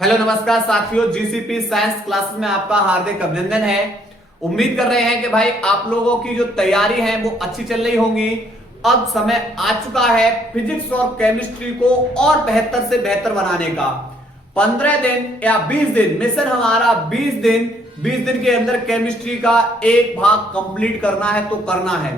Hello नमस्कार साथियों, GCP science classes में आपका हार्दिक अभिनंदन है। उम्मीद कर रहे हैं कि भाई आप लोगों की जो तैयारी है वो अच्छी चल रही होंगी। अब समय आ चुका है फिजिक्स और केमिस्ट्री को और बेहतर से बेहतर बनाने का। 15 दिन या 20 दिन मिशन हमारा 20 दिन के अंदर केमिस्ट्री का एक भाग कंप्लीट करना है तो करना है।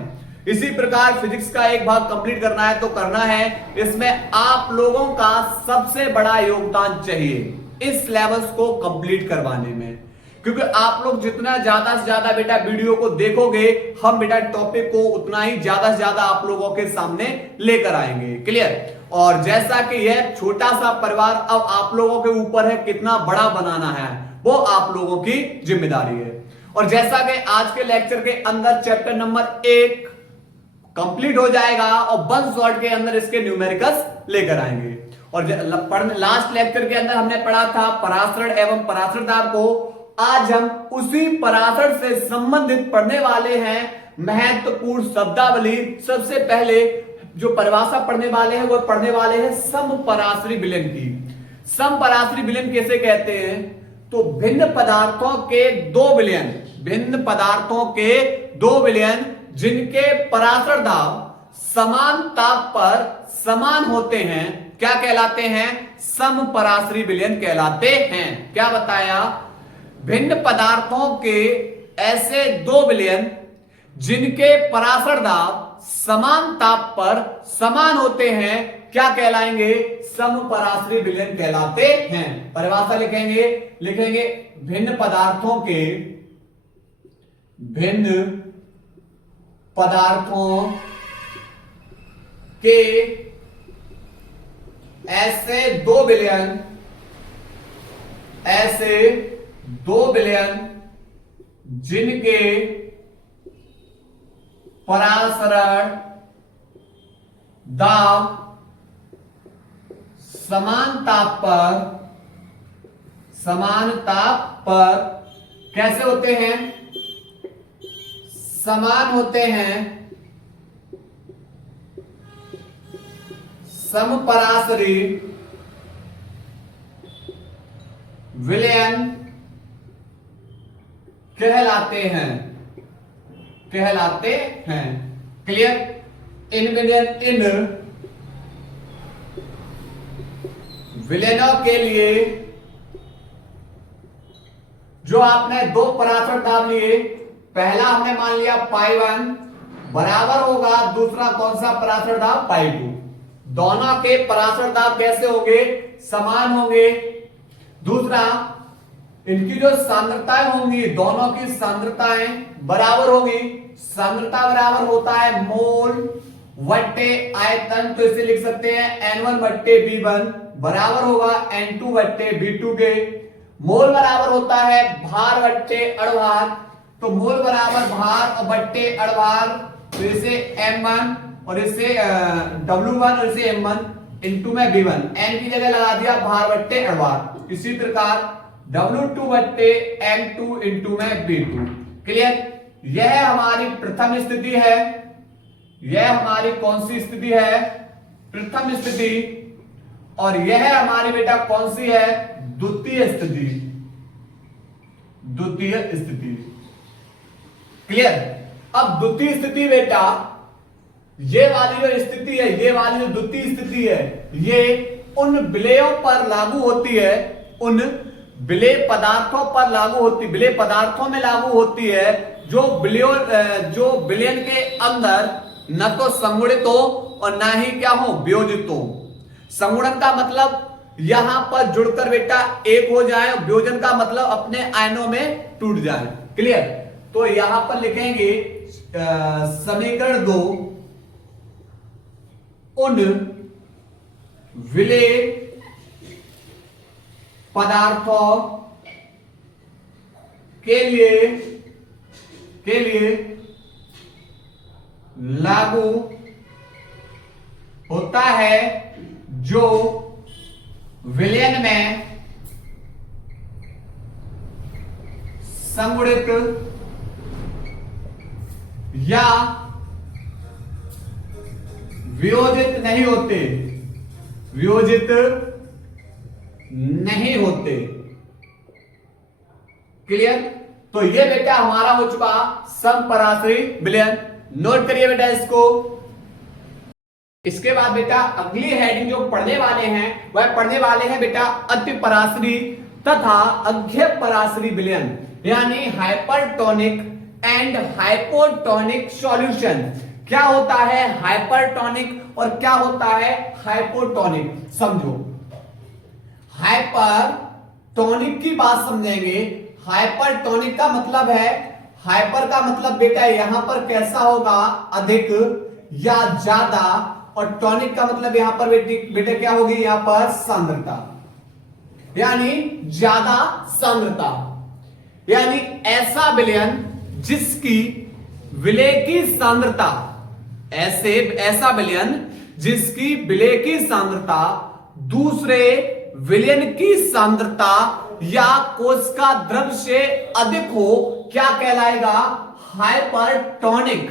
इसी प्रकार फिजिक्स का एक भाग कंप्लीट करना है तो करना है। इसमें आप लोगों का सबसे बड़ा योगदान चाहिए इस सिलेबस को कंप्लीट करवाने में, क्योंकि आप लोग जितना ज्यादा से ज्यादा बेटा वीडियो को देखोगे, हम बेटा टॉपिक को उतना ही ज्यादा से ज्यादा आप लोगों के सामने लेकर आएंगे। क्लियर। और जैसा कि यह छोटा सा परिवार अब आप लोगों के ऊपर है, कितना बड़ा बनाना है वो आप लोगों की जिम्मेदारी है। और जैसा कि आज के लेक्चर के अंदर चैप्टर नंबर 1 कंप्लीट हो जाएगा और 1 शॉट के अंदर इसके न्यूमेरिकल्स लेकर आएंगे। और लास्ट लेक्चर के अंदर हमने पढ़ा था पराशरण एवं पराशर दाब को। आज हम उसी पराशर से संबंधित पढ़ने वाले हैं महत्वपूर्ण शब्दावली। सबसे पहले जो परिभाषा पढ़ने वाले हैं वो पढ़ने वाले हैं समपराशरी विलयन की। समपराशरी विलयन कैसे कहते हैं? तो भिन्न पदार्थों के दो विलयन, भिन्न पदार्थों के दो विलयन जिनके पराशर दाब समान ताप पर समान होते हैं, क्या कहलाते हैं? समपराशरी विलयन कहलाते हैं। क्या बताया? भिन्न पदार्थों के ऐसे दो विलयन जिनके पराशर दाब समान ताप पर समान होते हैं, क्या कहलाएंगे? समपराशरी विलयन कहलाते हैं। परिभाषा लिखेंगे भिन्न पदार्थों के ऐसे दो विलयन जिनके पराशरण दाब समान ताप पर कैसे होते हैं? समान होते हैं। समपराशरी विलयन कहलाते हैं। क्लियर। इन विलयनों के लिए जो आपने दो पराशर दाब लिए, पहला हमने मान लिया पाई 1 बराबर होगा दूसरा कौन सा पराशर दाब? पाई 2। दोनों के पराशर दाब कैसे होंगे? समान होंगे। दूसरा, इनकी जो सांद्रताएं होंगी, दोनों की सांद्रताएं बराबर होगी। सांद्रता बराबर होता है मोल वट्टे आयतन, तो इसे लिख सकते हैं N1 वट्टे V1 बराबर होगा N2 वट्टे V2 के। मोल बराबर होता है भार वट्टे अड़भार, तो मोल बराबर भार और वट्टे अड़भार, तो इसे M1 और इसे W1 और इसे M1 इंटू में V1, N की जगह लगा दिया भार वट्टे अड़भार। इसी प्रकार W2 वट्टे M2 इंटू में V2। क्लियर। यह हमारी प्रथम स्थिति है। यह हमारी कौन सी स्थिति है? प्रथम स्थिति। और यह हमारी बेटा कौन सी है? द्वितीय स्थिति। क्लियर। अब द्वितीय स्थिति बेटा, ये वाली जो स्थिति है, ये वाली जो द्वितीय स्थिति है, ये उन विलयों पर लागू होती है, उन विलय पदार्थों पर लागू होती, विलय पदार्थों में लागू होती है जो विलयन के अंदर न तो संगुणित हो और ना ही क्या हो? वियोजित हो। संगुणन का मतलब यहां पर जुड़कर बेटा एक हो जाए, वियोजन का मतलब अपने आयनों में टूट जाए। क्लियर। तो यहां पर लिखेंगे समीकरण 2, उन विलय पदार्थों के लिए लागू होता है जो विलयन में संगुणित या वियोजित नहीं होते, वियोजित नहीं होते। क्लियर? तो ये बेटा हमारा हो चुका समपराश्री विलयन। नोट करिए बेटा इसको। इसके बाद बेटा अगली हेडिंग जो पढ़ने वाले हैं वह पढ़ने वाले हैं बेटा अतिपराश्री तथा अज्ञेयपराश्री विलयन, यानी हाइपरटोनिक एंड हाइपोटोनिक सॉल्यूशन। क्या होता है हाइपरटोनिक और क्या होता है हाइपोटोनिक, समझो। हाइपरटोनिक की बात समझेंगे। हाइपरटोनिक का मतलब है, हाइपर का मतलब बेटा यहां पर कैसा होगा, अधिक या ज्यादा, और टॉनिक का मतलब यहां पर बेटे क्या होगी, यहां पर सांद्रता, यानी ज्यादा सांद्रता। यानी ऐसा विलयन जिसकी विलय की सांद्रता, ऐसा विलयन जिसकी विलय की सांद्रता दूसरे विलयन की सांद्रता या कोशिका द्रव से अधिक हो, क्या कहलाएगा, हाइपरटोनिक।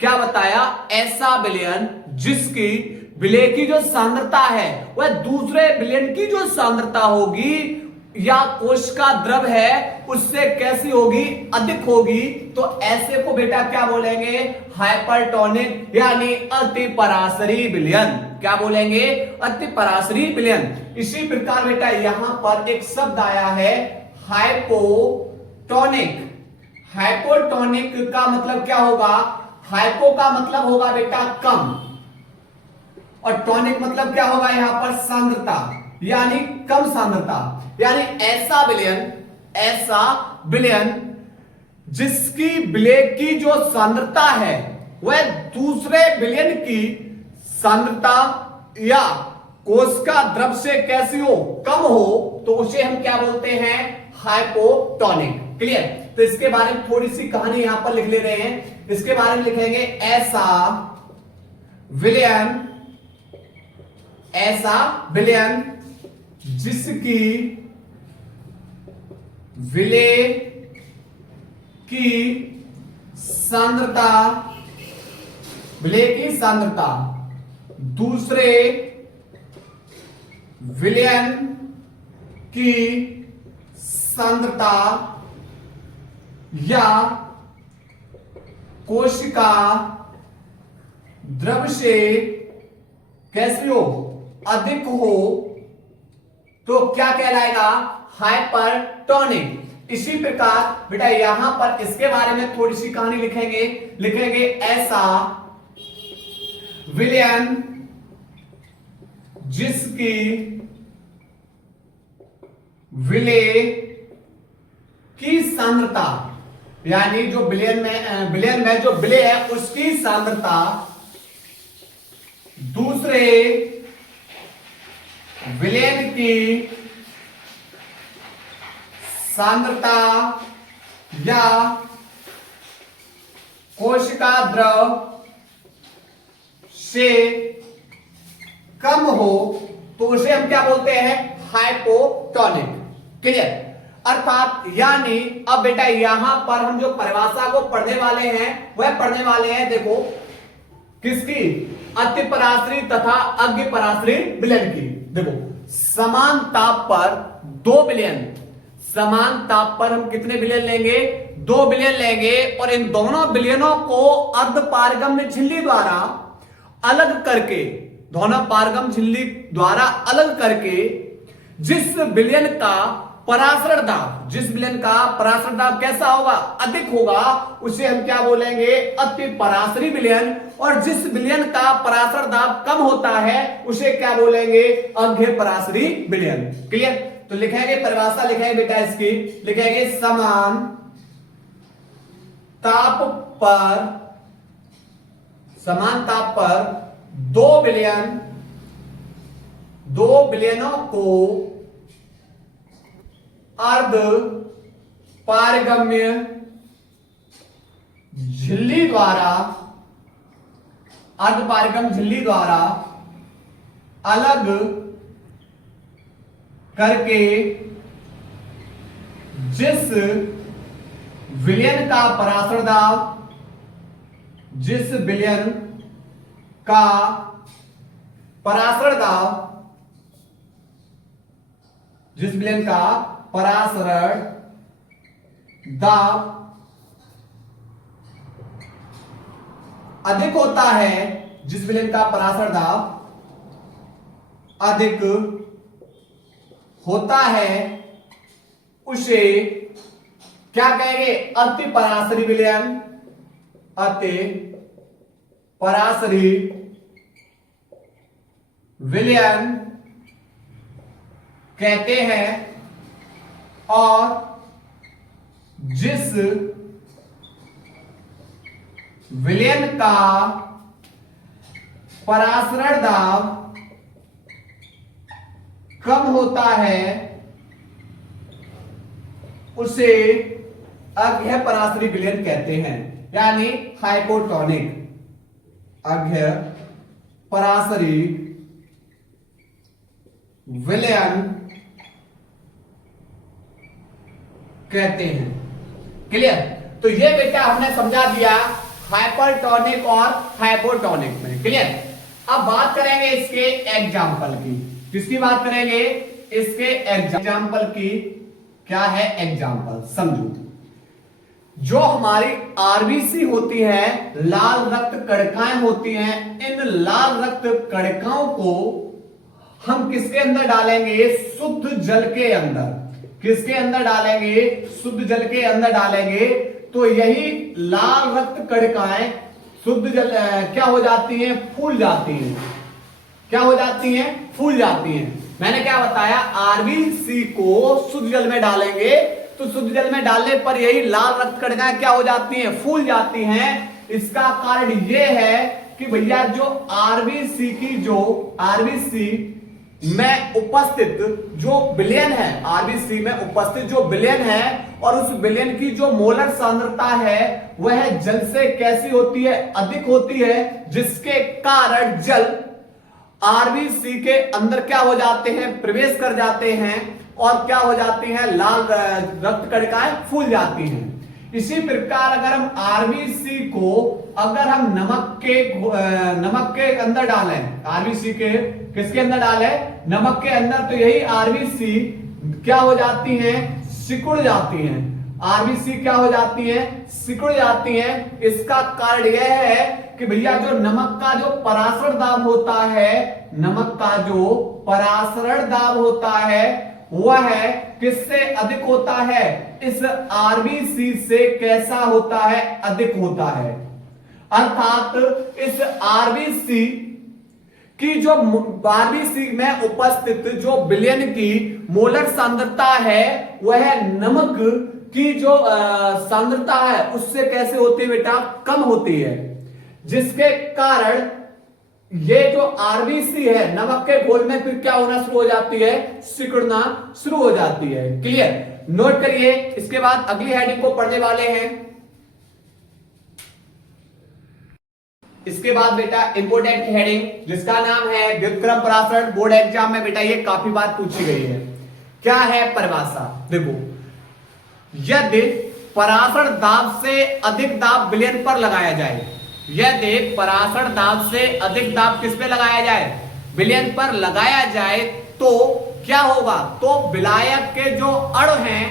क्या बताया, ऐसा विलयन जिसकी विलय की जो सांद्रता है वह दूसरे विलयन की जो सांद्रता होगी या कोशिका द्रव है उससे कैसी होगी, अधिक होगी, तो ऐसे को बेटा क्या बोलेंगे, हाइपरटोनिक, यानी अतिपराश्री विलयन। क्या बोलेंगे, अतिपराश्री विलयन। इसी प्रकार बेटा यहां पर एक शब्द आया है हाइपोटोनिक। हाइपोटोनिक का मतलब क्या होगा, हाइपो का मतलब होगा बेटा कम, और टोनिक मतलब क्या होगा यहां पर सांद्रता, यानी कम सांद्रता। यानी ऐसा विलयन जिसकी विलय की जो सांद्रता है वह दूसरे विलयन की सांद्रता या कोशिका द्रव से कैसी हो, कम हो, तो उसे हम क्या बोलते हैं, हाइपोटोनिक। क्लियर? तो इसके बारे में थोड़ी सी कहानी यहां पर लिख ले रहे हैं। इसके बारे में लिखेंगे ऐसा विलयन जिसकी विलय की सांद्रता दूसरे विलयन की सांद्रता या कोशिका द्रव से कैसी हो, अधिक हो, तो क्या कहलाएगा, हाइपरटोनिक। इसी प्रकार बेटा यहां पर इसके बारे में थोड़ी सी कहानी लिखेंगे ऐसा विलयन जिसकी विलय की सांद्रता, यानी जो विलयन में जो विलय है उसकी सांद्रता दूसरे विलयन की सांद्रता या कोशिका द्रव से कम हो, तो उसे हम क्या बोलते हैं, हाइपोटोनिक। क्लियर? अर्थात यानी अब बेटा यहां पर हम जो परिभाषा को पढ़ने वाले हैं वह पढ़ने वाले हैं, देखो किसकी, अतिपराश्री तथा अज्ञेयपराश्री विलयन की। देखो समान ताप पर दो विलयन, समान ताप पर हम कितने विलयन लेंगे, दो विलयन लेंगे, और इन दोनों विलयनों को अर्धपारगम्य झिल्ली द्वारा अलग करके, दोनों पारगम झिल्ली द्वारा अलग करके जिस विलयन का परासरण दाब कैसा होगा, अधिक होगा, उसे हम क्या बोलेंगे, अतिपराश्री विलयन। और जिस विलयन का परासरण दाब कम होता है उसे क्या बोलेंगे, अज्ञेयपराश्री विलयन। क्लियर? तो लिखेंगे, परिभाषा लिखेंगे बेटा इसकी, लिखेंगे समान ताप पर दो विलयनों को अर्ध पारगम्य झिल्ली द्वारा अलग करके जिस विलयन का परासरण दाब जिस विलयन का परासरण दाब अधिक होता है, जिस विलयन का परासरण दाब अधिक होता है, उसे क्या कहेंगे? अति परासरी विलयन, अति परासरी विलयन कहते हैं। और जिस विलयन का परासरण दाब कम होता है, उसे अज्ञ परासरी विलयन कहते हैं, यानी हाइपोटोनिक। अज्ञ परासरी विलयन कहते हैं। क्लियर? तो ये बेटा हमने समझा दिया हाइपरटोनिक और हाइपोटोनिक में। क्लियर? अब बात करेंगे इसके एग्जाम्पल की। किसकी बात करेंगे? इसके एग्जाम्पल की। क्या है एग्जाम्पल? समझो, जो हमारी आरबीसी होती है, लाल रक्त कणिकाएं होती हैं, इन लाल रक्त कणिकाओं को हम किसके अंदर डालेंगे? शुद्ध जल के अंदर। किसके अंदर डालेंगे? शुद्ध जल के अंदर डालेंगे। तो यही लाल रक्त कणिकाएं शुद्ध जल क्या हो जाती हैं? फूल जाती हैं। क्या हो जाती हैं? फूल जाती हैं। मैंने क्या बताया? आरबीसी को शुद्ध जल में डालेंगे तो शुद्ध जल में डालने पर यही लाल रक्त कणिकाएं क्या हो जाती हैं? फूल जाती हैं। इसका कारण यह है कि भैया जो आरबीसी में उपस्थित जो विलयन है, आरबीसी में उपस्थित जो विलयन है, और उस विलयन की जो मोलर सांद्रता है वह जल से कैसी होती है? अधिक होती है, जिसके कारण जल आरबीसी के अंदर क्या हो जाते हैं? प्रवेश कर जाते हैं और क्या हो जाती हैं? लाल रक्त कणिकाएं फूल जाती हैं। इसी प्रकार अगर हम आरबीसी को अगर हम नमक के अंदर डालें, आरबीसी के किसके अंदर डालें? नमक के अंदर, तो यही आरबीसी क्या हो जाती हैं? सिकुड़ जाती हैं। आरबीसी क्या हो जाती हैं? सिकुड़ जाती हैं। इसका कारण यह है कि भैया जो नमक का जो परासरण दाब होता है, नमक का जो परासरण दाब होता है वह किससे अधिक होता है? इस आरबीसी से कैसा होता है? अधिक होता है। अर्थात इस आरबीसी की जो आरबीसी में उपस्थित जो विलयन की मोलर सांद्रता है वह नमक की जो सांद्रता है उससे कैसे होती है बेटा? कम होती है, जिसके कारण ये जो आरबीसी है नमक के घोल में फिर क्या होना शुरू हो जाती है? सिकुड़ना शुरू हो जाती है। क्लियर? नोट करिए। इसके बाद अगली हेडिंग को पढ़ने वाले हैं। इसके बाद बेटा इंपोर्टेंट हेडिंग जिसका नाम है व्युत्क्रम परासरण। बोर्ड एग्जाम में बेटा ये काफी बार पूछी गई है। क्या है परिभाषा? देखो, यदि परासरण दाब से अधिक दाब विलयन पर लगाया जाए, यदि परासरण दाब से अधिक दाब किस पे लगाया जाए? विलयन पर लगाया जाए, तो क्या होगा? तो विलायक के जो अणु हैं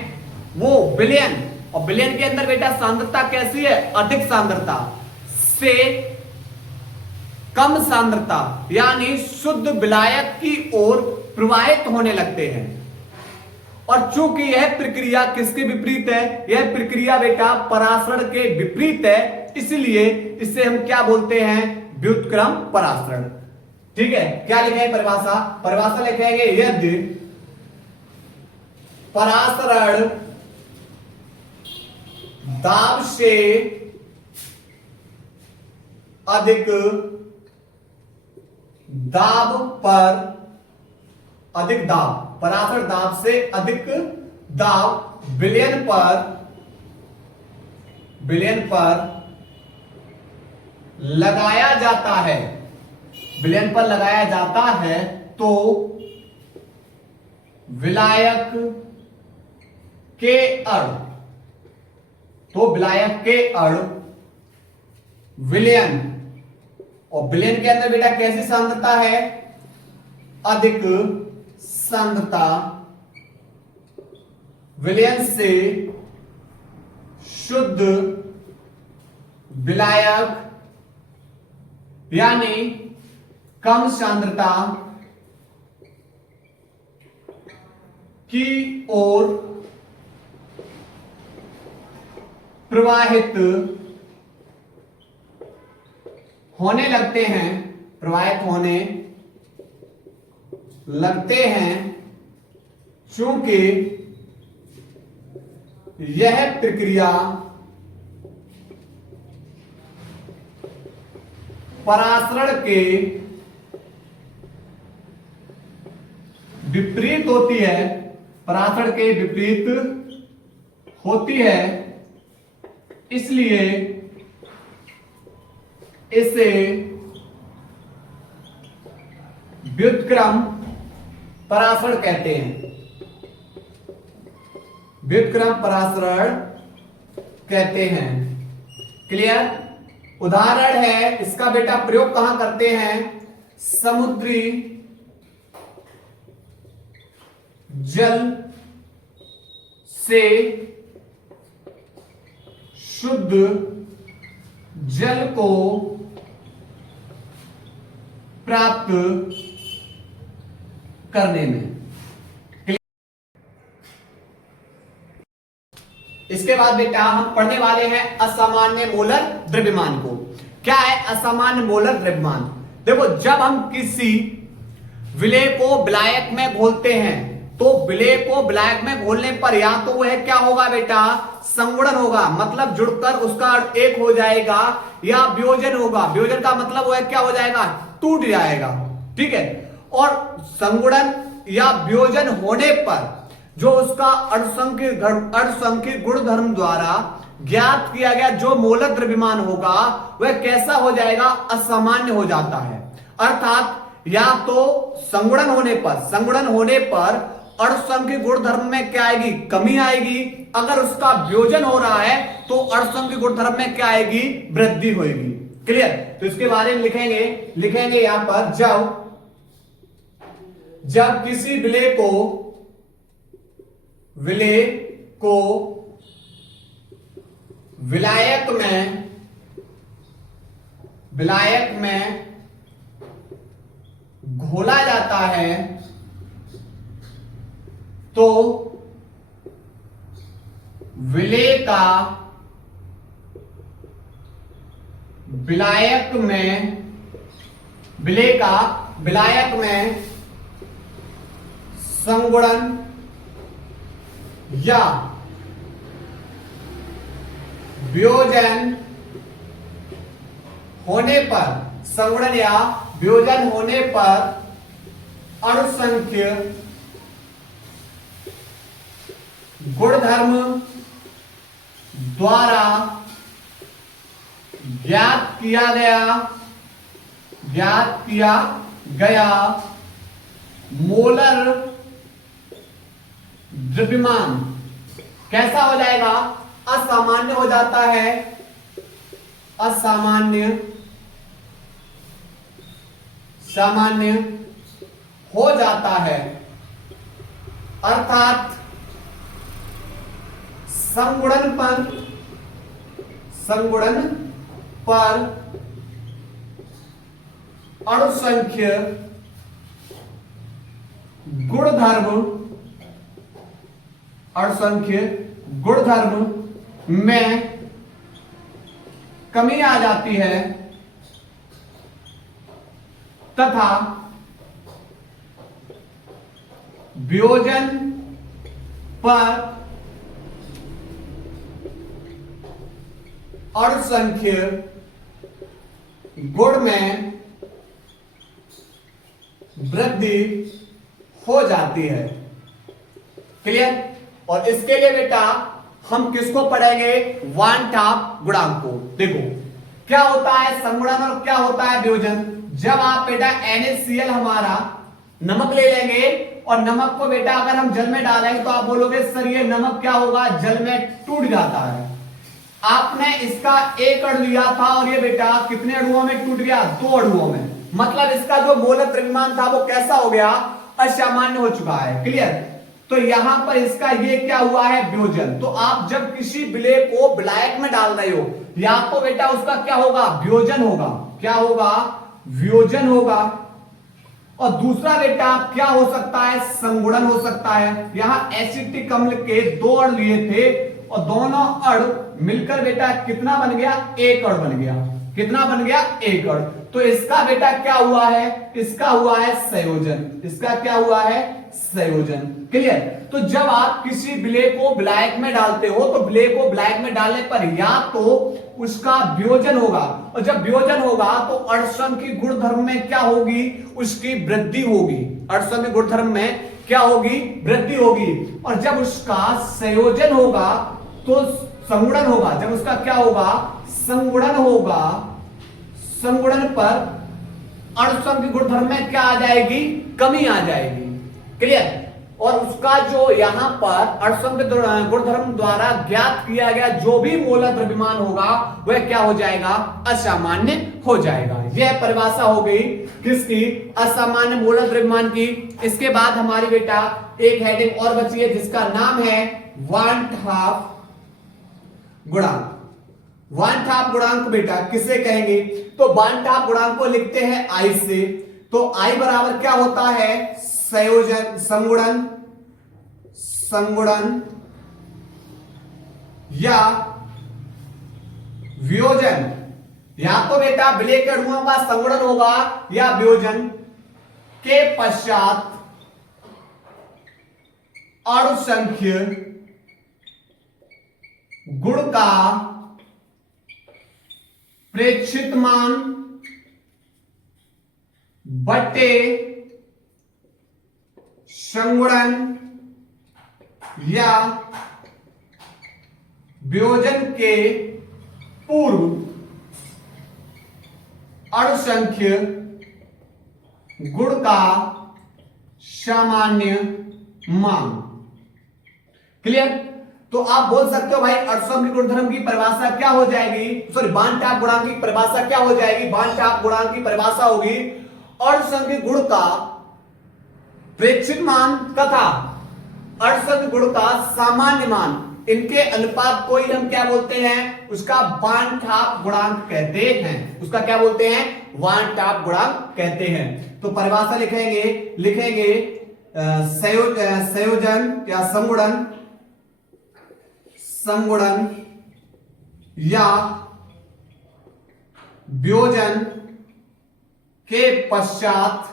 वो विलयन, और विलयन के अंदर बेटा सांद्रता कैसी है? अधिक सांद्रता से कम सांद्रता, यानी शुद्ध विलायक की ओर प्रवाहित होने लगते हैं। और चूंकि यह प्रक्रिया किसके विपरीत है? यह प्रक्रिया बेटा परासरण के विपरीत है, इसलिए इसे हम क्या बोलते हैं? व्युत्क्रम परासरण। ठीक है? क्या लिखेंगे परिभाषा? परिभाषा लिखेंगे यदि परासरण दाब से अधिक दाब पर, अधिक दाब, परासरण दाब से अधिक दाब विलयन पर लगाया जाता है, विलयन पर लगाया जाता है, तो विलायक के अणु, विलयन, और विलयन के अंदर बेटा कैसी सांद्रता है? अधिक सांद्रता विलयन से शुद्ध विलायक यानी कम सांद्रता की ओर प्रवाहित होने लगते हैं, प्रवाहित होने लगते हैं, चूंकि यह प्रक्रिया परासरण के विपरीत होती है, परासरण के विपरीत होती है, इसलिए इसे व्युत्क्रम परासरण कहते हैं, व्युत्क्रम परासरण कहते हैं। क्लियर? उदाहरण है इसका बेटा, प्रयोग कहां करते हैं? समुद्री जल से शुद्ध जल को प्राप्त करने में। इसके बाद बेटा हम पढ़ने वाले हैं असामान्य मोलर द्रव्यमान को। क्या है असामान्य मोलर द्रव्यमान? देखो, जब हम किसी विलेय को विलायक में घोलते हैं तो विलेय को विलायक में घोलने पर या तो वह क्या होगा बेटा, संगुणन होगा, मतलब जुड़कर उसका एक हो जाएगा, या वियोजन होगा। वियोजन का मतलब वह क्या हो जाएगा, टूट जाएगा। ठीक है? और संगुणन या वियोजन होने पर जो उसका अणुसंख्यिकी गुणधर्म द्वारा ज्ञात किया गया जो मोलर द्रव्यमान होगा वह कैसा हो जाएगा, असामान्य हो जाता है। अर्थात या तो संगुणन होने पर अणुसंख्यिकी गुणधर्म में क्या आएगी, कमी आएगी। अगर उसका वियोजन हो रहा है तो अणुसंख्यिकी गुणधर्म में क्या आएगी, वृद्धि होगी। क्लियर? तो इसके बारे में लिखेंगे यहां पर, जब किसी विलेय को विलायक में घोला जाता है तो विलेय का विलायक में संगुणन या वियोजन होने पर अणुसंख्य गुणधर्म द्वारा ज्ञात किया गया मोलर द्रव्यमान कैसा हो जाएगा, असामान्य हो जाता है, सामान्य हो जाता है। अर्थात संगुणन पर अणुसंख्य गुणधर्म में कमी आ जाती है तथा वियोजन पर अणुसंख्य गुण में वृद्धि हो जाती है। क्लियर? और इसके लिए बेटा हम किसको पढ़ेंगे, वन टॉप गुणांक को। देखो क्या होता है संगुणन और क्या होता है वियोजन। जब आप बेटा NaCl हमारा नमक ले लेंगे और नमक को बेटा अगर हम जल में डालेंगे तो आप बोलोगे सर ये नमक क्या होगा, जल में टूट जाता है। आपने इसका एक अणु लिया था और ये बेटा कितने अणुओं में टूट गया, 2 अणुओं में। मतलब इसका जो मोलर द्रव्यमान था वो कैसा हो गया, असामान्य हो चुका है। क्लियर? तो यहां पर इसका ये क्या हुआ है, वियोजन। तो आप जब किसी विलय को विलायक में डाल रहे हो, या तो बेटा उसका क्या होगा, वियोजन होगा। क्या होगा, वियोजन होगा। और दूसरा बेटा क्या हो सकता है, संगुणन हो सकता है। यहां एसिटिक अम्ल के 2 अण लिए थे और दोनों अण मिलकर बेटा कितना बन गया, 1 अण बन गया। कितना बन गया, 1 अण। तो इसका बेटा क्या हुआ है, इसका हुआ है संयोजन। इसका क्या हुआ है, संयोजन। क्लियर। तो जब आप किसी विलय को विलायक में डालते हो तो विलय को विलायक में डालने पर या तो उसका वियोजन होगा, और जब वियोजन होगा तो अणसम की गुणधर्म में क्या होगी, उसकी वृद्धि होगी। अणसम के गुणधर्म में क्या होगी, वृद्धि होगी। और जब उसका संयोजन होगा तो संगुणन होगा। जब उसका क्या होगा, संगुणन होगा। संगुणन पर अणसम की गुणधर्म में क्या आ जाएगी, कमी आ जाएगी। क्लियर। और उसका जो यहां पर अणसम के गुणधर्म द्वारा ज्ञात किया गया जो भी मोलर द्रव्यमान होगा वह क्या हो जाएगा, असामान्य हो जाएगा। यह परिभाषा हो गई किसकी, असामान्य मोलर द्रव्यमान की। इसके बाद हमारी बेटा एक हेडिंग और बची है जिसका नाम है वान हाफ गुणांक। वान हाफ गुणांक बेटा किसे कहेंगे, तो वान हाफ गुणांक को लिखते हैं आई से। तो आई बराबर क्या होता है, संयोजन, संगुणन, संगुणन या वियोजन। या तो बेटा विलय के अणुओं का संगुणन होगा या वियोजन के पश्चात अणु संख्य गुण का प्रेक्षित मान बटे संगुणन या वियोजन के पूर्व अणु संख्य गुण का सामान्य मान। क्लियर। तो आप बोल सकते हो भाई अणसम के गुणधर्म की परिभाषा क्या हो जाएगी, सॉरी वान हाफ गुणांक की परिभाषा क्या हो जाएगी, वान हाफ गुणांक की परिभाषा होगी अणसम के गुण का प्रेक्षित मान तथा अणसम के गुण का सामान्य मान, इनके अनुपात को ही हम क्या बोलते हैं, उसका वान हाफ गुणांक कहते हैं। उसका क्या बोलते हैं, वान हाफ गुणांक कहते हैं। तो परिभाषा लिखेंगे संयोजन या संगुणन, संगुणन या वियोजन के पश्चात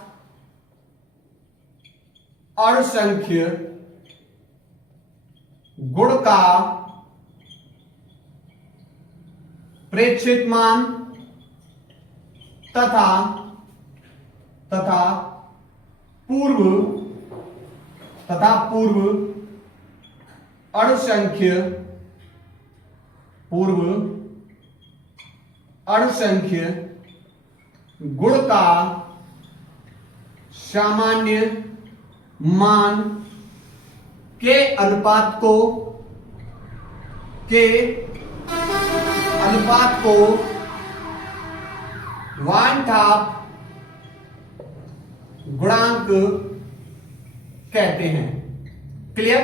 अणु संख्य गुण का प्रेक्षित मान तथा पूर्व अणु संख्य गुण का सामान्य मान के अनुपात को वान हाफ गुणांक कहते हैं। क्लियर।